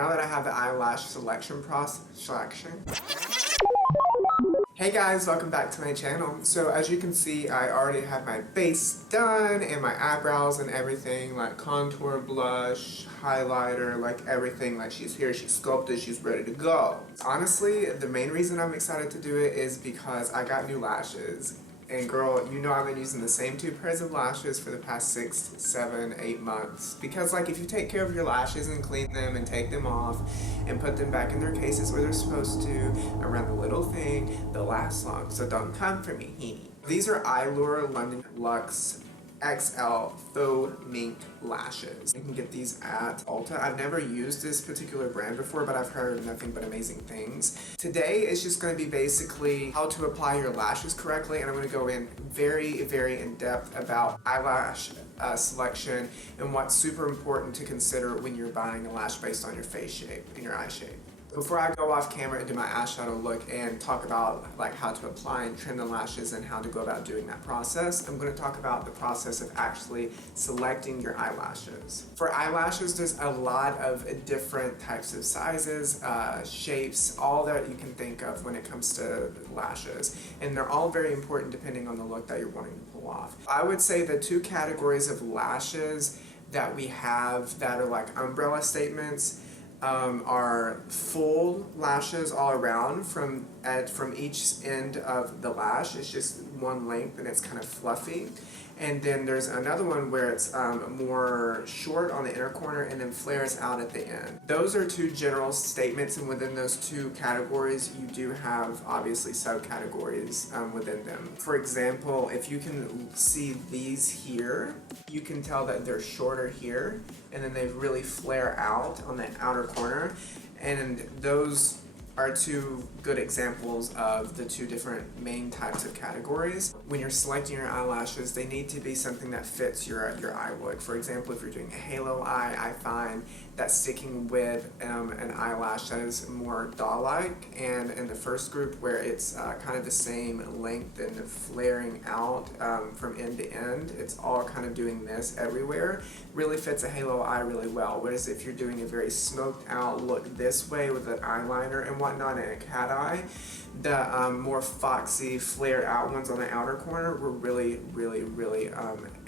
Now that I have the eyelash selection. Hey guys, welcome back to my channel. So as you can see, I already have my base done and my eyebrows and everything, like contour, blush, highlighter, like everything. Like she's here, she's sculpted, she's ready to go. Honestly, the main reason I'm excited to do it is because I got new lashes. And girl, you know I've been using the same 2 pairs of lashes for the past 6, 7, 8 months. Because like if you take care of your lashes and clean them and take them off and put them back in their cases where they're supposed to, around the little thing, they'll last long. So don't come for me. These are Eylure London Luxe XL Faux Mink Lashes. You can get these at Ulta. I've never used this particular brand before, but I've heard nothing but amazing things. Today is just going to be basically how to apply your lashes correctly, and I'm going to go in very, very in depth about eyelash selection and what's super important to consider when you're buying a lash based on your face shape and your eye shape. Before I go off camera and do my eyeshadow look and talk about like how to apply and trim the lashes and how to go about doing that process, I'm going to talk about the process of actually selecting your eyelashes. For eyelashes, there's a lot of different types of sizes, shapes, all that you can think of when it comes to lashes. And they're all very important depending on the look that you're wanting to pull off. I would say the 2 categories of lashes that we have that are like umbrella statements are full lashes all around from each end of the lash. It's just one length and it's kind of fluffy. And then there's another one where it's more short on the inner corner and then flares out at the end. Those are 2 general statements, and within those 2 categories you do have obviously subcategories within them. For example, if you can see these here, you can tell that they're shorter here and then they really flare out on the outer corner, and those are 2 good examples of the 2 different main types of categories. When you're selecting your eyelashes, they need to be something that fits your eye look. For example, if you're doing a halo eye, I find that sticking with an eyelash that is more doll-like, and in the first group where it's kind of the same length and flaring out from end to end, it's all kind of doing this everywhere, really fits a halo eye really well. Whereas if you're doing a very smoked out look this way with an eyeliner and whatnot and a cat eye, the more foxy, flared out ones on the outer corner will really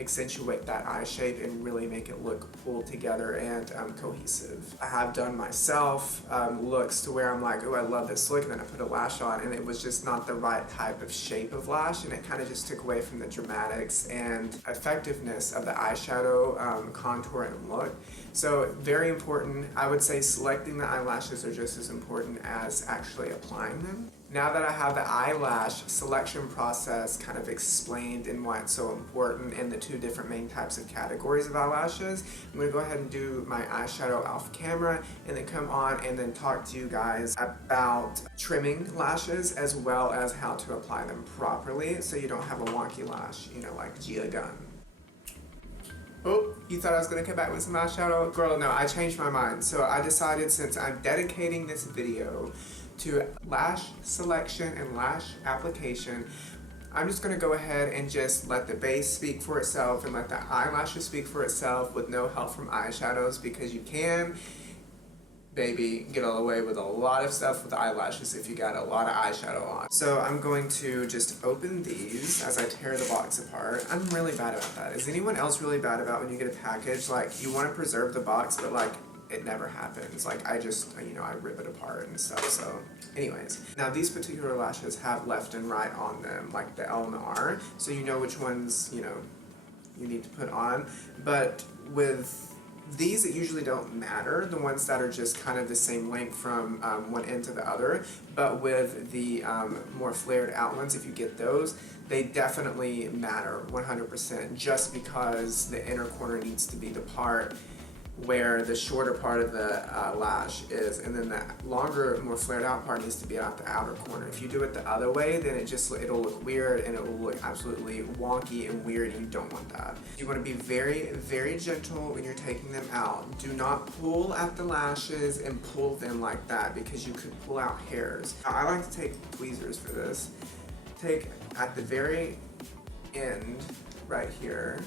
accentuate that eye shape and really make it look pulled together and cohesive. I have done myself looks to where I'm like, oh, I love this look, and then I put a lash on and it was just not the right type of shape of lash, and it kind of just took away from the dramatics and effectiveness of the eyeshadow contour and look. So very important. I would say selecting the eyelashes are just as important as actually applying them. Now that I have the eyelash selection process kind of explained and why it's so important in the 2 different main types of categories of eyelashes, I'm going to go ahead and do my eyeshadow off camera and then come on and then talk to you guys about trimming lashes as well as how to apply them properly so you don't have a wonky lash, you know, like Gia Gunn. Oh, you thought I was going to come back with some eyeshadow? Girl, no, I changed my mind. So I decided, since I'm dedicating this video to lash selection and lash application, I'm just going to go ahead and just let the base speak for itself and let the eyelashes speak for itself with no help from eyeshadows, because you can, baby, get away with a lot of stuff with eyelashes if you got a lot of eyeshadow on. So I'm going to just open these as I tear the box apart. I'm really bad about that. Is anyone else really bad about when you get a package, like you want to preserve the box but like it never happens? Like I just, you know, I rip it apart and stuff. So anyways, now these particular lashes have left and right on them, like the L and the R, so you know which ones, you know, you need to put on. But with these, it usually don't matter, the ones that are just kind of the same length from one end to the other. But with the more flared out ones, if you get those, they definitely matter 100%, just because the inner corner needs to be the part where the shorter part of the lash is, and then the longer, more flared out part needs to be out the outer corner. If you do it the other way, then it'll look weird and it will look absolutely wonky and weird, and you don't want that. You want to be very, very gentle when you're taking them out. Do not pull at the lashes and pull them like that, because you could pull out hairs. Now, I like to take tweezers for this. Take at the very end right here,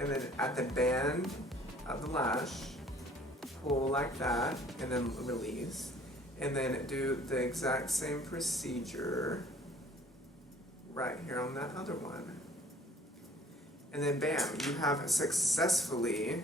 and then at the band of the lash, pull like that and then release, and then do the exact same procedure right here on that other one. And then bam, you have successfully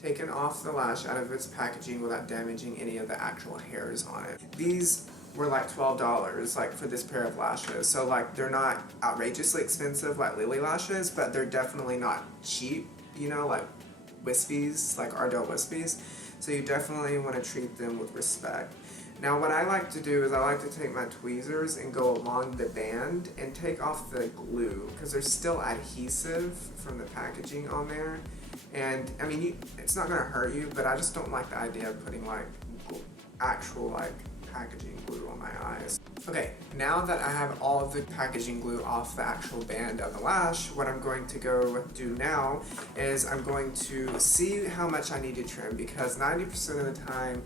taken off the lash out of its packaging without damaging any of the actual hairs on it. These were like $12 like for this pair of lashes, so like they're not outrageously expensive like Lily lashes, but they're definitely not cheap, you know, like wispies, like Ardell wispies. So you definitely want to treat them with respect. Now what I like to do is I like to take my tweezers and go along the band and take off the glue, because there's still adhesive from the packaging on there. And I mean, it's not going to hurt you, but I just don't like the idea of putting like actual like packaging glue on my eyes. Okay, now that I have all of the packaging glue off the actual band of the lash, what I'm going to go do now is I'm going to see how much I need to trim, because 90% of the time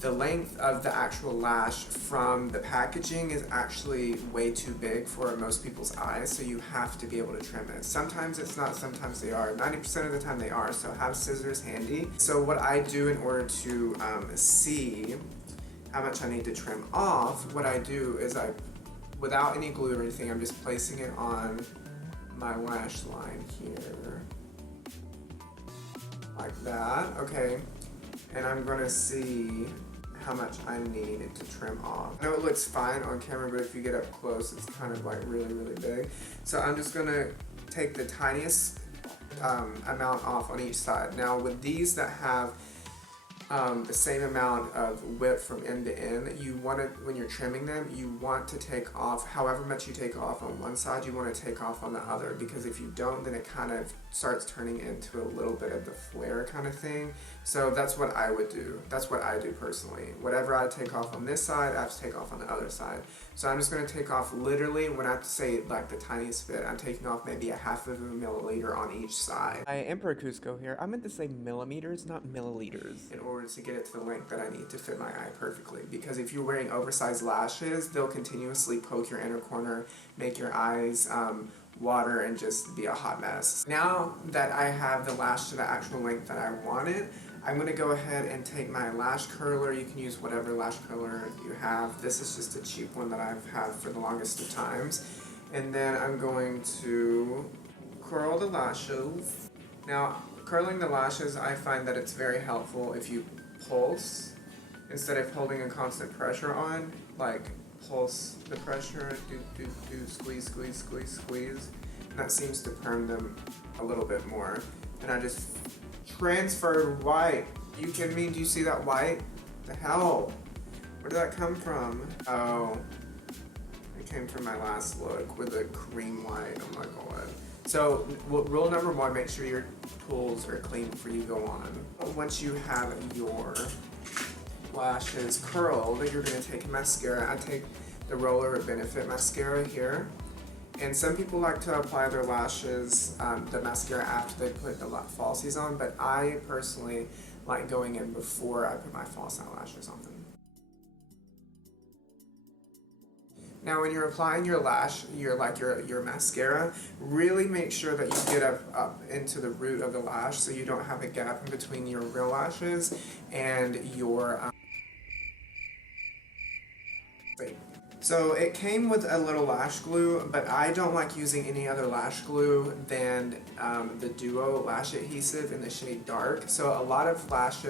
the length of the actual lash from the packaging is actually way too big for most people's eyes, so you have to be able to trim it. Sometimes it's not, sometimes they are. 90% of the time they are, so have scissors handy. So what I do in order to see how much I need to trim off, what I do is without any glue or anything, I'm just placing it on my lash line here. Like that, okay. And I'm gonna see how much I need to trim off. I know it looks fine on camera, but if you get up close, it's kind of like really, really big. So I'm just gonna take the tiniest amount off on each side. Now with these that have the same amount of width from end to end, you want to, when you're trimming them, you want to take off however much you take off on one side, you want to take off on the other, because if you don't, then it kind of starts turning into a little bit of the flare kind of thing. So that's what I would do. That's what I do personally. Whatever I take off on this side, I have to take off on the other side. So I'm just going to take off literally, when I say like the tiniest bit, I'm taking off maybe a half of a milliliter on each side. Hi, Emperor Cusco here. I meant to say millimeters, not milliliters, in order to get it to the length that I need to fit my eye perfectly. Because if you're wearing oversized lashes, they'll continuously poke your inner corner, make your eyes water, and just be a hot mess. Now that I have the lash to the actual length that I want it, I'm going to go ahead and take my lash curler. You can use whatever lash curler you have. This is just a cheap one that I've had for the longest of times. And then I'm going to curl the lashes. Now, curling the lashes, I find that it's very helpful if you pulse instead of holding a constant pressure on. Like, pulse the pressure, squeeze, squeeze, squeeze, squeeze. And that seems to perm them a little bit more. And I just transferred white. You kidding me? Do you see that white? The hell? Where did that come from? Oh, it came from my last look with a cream white. Oh my god. So rule number one, make sure your tools are clean before you go on. Once you have your lashes curled, you're going to take a mascara. I take the Roller Benefit mascara here. And some people like to apply their lashes, the mascara, after they put the falsies on, but I personally like going in before I put my false eyelashes on them. Now when you're applying your your mascara, really make sure that you get up into the root of the lash, so you don't have a gap in between your real lashes and your So it came with a little lash glue, but I don't like using any other lash glue than the Duo Lash Adhesive in the shade Dark. So a lot of lash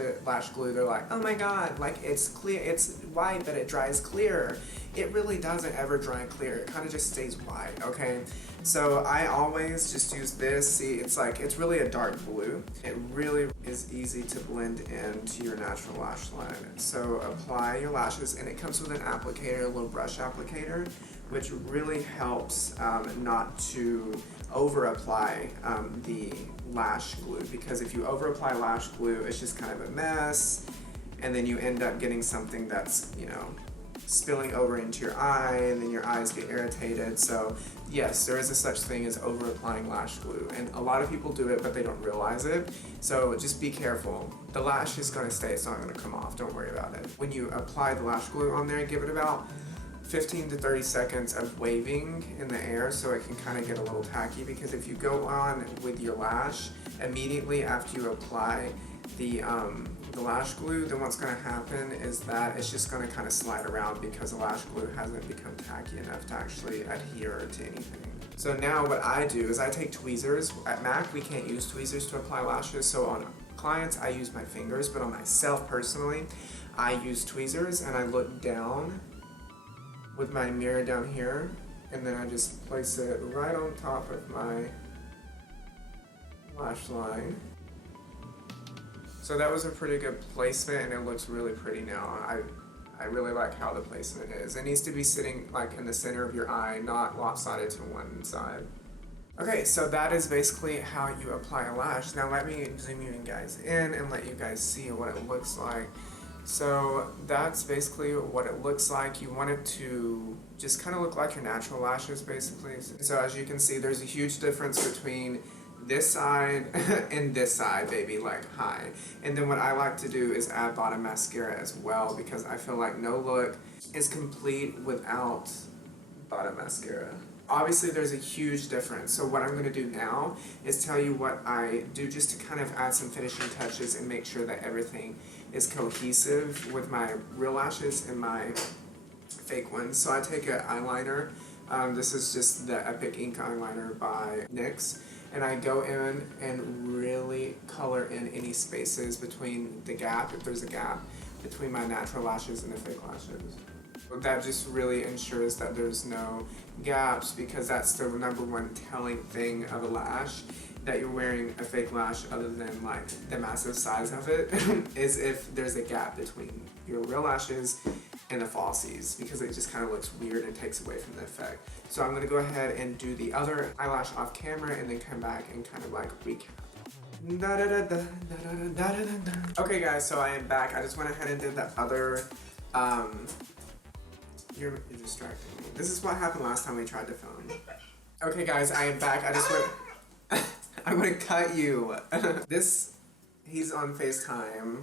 glue, they're like, oh my god, like it's clear, it's white, but it dries clear. It really doesn't ever dry clear. It kind of just stays white, okay? So I always just use this. See, it's really a dark blue. It really is easy to blend into your natural lash line. So apply your lashes, and it comes with an applicator, a little brush applicator, which really helps not to over apply the lash glue, because if you over apply lash glue, it's just kind of a mess, and then you end up getting something that's, you know, spilling over into your eye, and then your eyes get irritated. So yes, there is a such thing as over applying lash glue, and a lot of people do it, but they don't realize it. So just be careful. The lash is going to stay, it's not going to come off, don't worry about it. When you apply the lash glue on there, give it about 15 to 30 seconds of waving in the air, so it can kind of get a little tacky, because if you go on with your lash immediately after you apply the the lash glue, then what's going to happen is that it's just going to kind of slide around because the lash glue hasn't become tacky enough to actually adhere to anything. So now what I do is I take tweezers. At MAC, we can't use tweezers to apply lashes, so on clients, I use my fingers, but on myself personally, I use tweezers and I look down with my mirror down here, and then I just place it right on top of my lash line. So that was a pretty good placement, and it looks really pretty now. I really like how the placement is. It needs to be sitting like in the center of your eye, not lopsided to one side. Okay, so that is basically how you apply a lash. Now let me zoom you guys in and let you guys see what it looks like. So that's basically what it looks like. You want it to just kind of look like your natural lashes, basically. So as you can see, there's a huge difference between this side and this side, baby, like high. And then what I like to do is add bottom mascara as well, because I feel like no look is complete without bottom mascara. Obviously there's a huge difference, so what I'm going to do now is tell you what I do just to kind of add some finishing touches and make sure that everything is cohesive with my real lashes and my fake ones. So I take an eyeliner, this is just the Epic Ink eyeliner by NYX, and I go in and really color in any spaces between the gap, if there's a gap, between my natural lashes and the fake lashes. That just really ensures that there's no gaps, because that's the number one telling thing of a lash, that you're wearing a fake lash other than like the massive size of it, is if there's a gap between your real lashes and the falsies, because it just kind of looks weird and takes away from the effect. So I'm going to go ahead and do the other eyelash off camera and then come back and kind of like recap. Okay guys, so I am back. I just went ahead and did the other You're distracting me. This is what happened last time we tried to film. Okay guys, I am back. I just went... I'm gonna cut you. He's on FaceTime.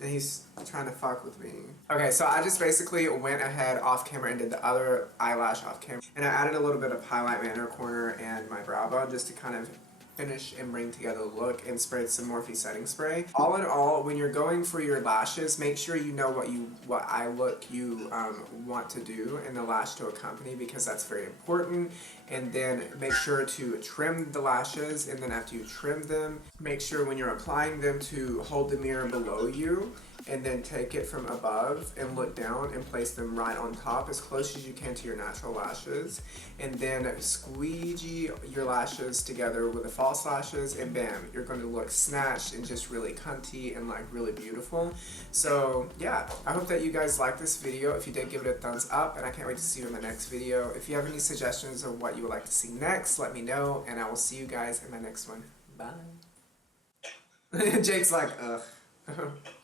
And he's trying to fuck with me. Okay, so I just basically went ahead off camera and did the other eyelash off camera. And I added a little bit of highlight my inner corner and my brow bone just to kind of finish and bring together the look, and sprayed some Morphe setting spray. All in all, when you're going for your lashes, make sure you know what eye look you want to do in the lash to accompany, because that's very important. And then make sure to trim the lashes, and then after you trim them, make sure when you're applying them to hold the mirror below you, and then take it from above and look down and place them right on top as close as you can to your natural lashes, and then squeegee your lashes together with the false lashes, and bam, you're going to look snatched and just really cunty and like really beautiful. So yeah, I hope that you guys liked this video. If you did, give it a thumbs up, and I can't wait to see you in my next video. If you have any suggestions of what you would like to see next, let me know, and I will see you guys in my next one. Bye. Jake's like, ugh.